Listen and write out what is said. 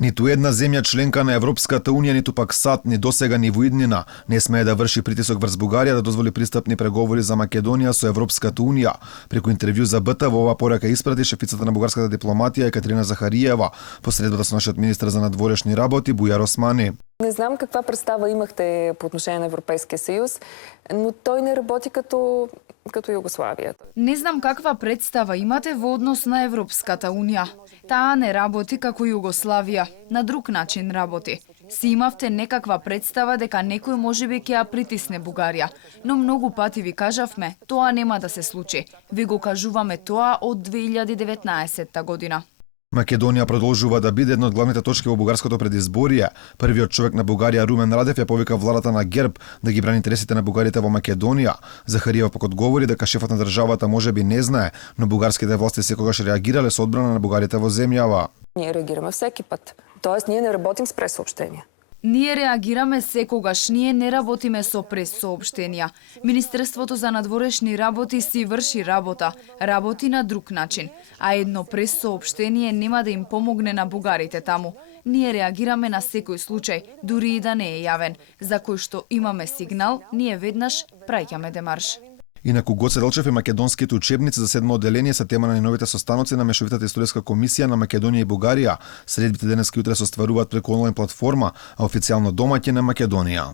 Ниту една земја членка на Европската унија, ниту пак САД, ни досега ни во иднина не смее да врши притисок врз Бугарија да дозволи пристапни преговори за Македонија со Европската унија. Преку интервју за БТ во оваа порака испрати шефицата на бугарската дипломатија Екатерина Захариева, посредбата со нашиот министар за надворешни работи Бујар Османи. Не знам каква представа имахте по отношение на Европейския съюз, но той не работи като Југославија. Не знам каква представа имате во однос на Европската унија. Таа не работи како Југославија, на друг начин работи. Си имавте некаква представа дека некој можеби ќе ја притисне Бугарија, но многу пати ви кажавме, тоа нема да се случи. Ви го кажуваме тоа од 2019 година. Македонија продолжува да биде една од главните точки во бугарското предизборие. Првиот човек на Бугарија, Румен Радев, ја повика владата на ГЕРБ да ги брани интересите на бугарите во Македонија. Захариева пак одговори дека шефот на државата можеби не знае, но бугарските власти секогаш реагирале со одбрана на бугарите во земјава. Ние реагираме всеки пат. Тоест, ние не работим с пресообщения. Ние реагираме секогаш, ние не работиме со пресообштенија. Министерството за надворешни работи си врши работа, работи на друг начин, а едно пресообштение нема да им помогне на бугарите таму. Ние реагираме на секој случај, дури и да не е јавен, за кој што имаме сигнал, ние веднаш праќаме демарш. Инаку Гоце Делчев и македонските учебници за 7 одделение се тема на најновите состаноци на Мешовитата историска комисија на Македонија и Бугарија. Средбите денеска и утре се остваруваат преку онлайн платформа, а официјално домаќин е Македонија.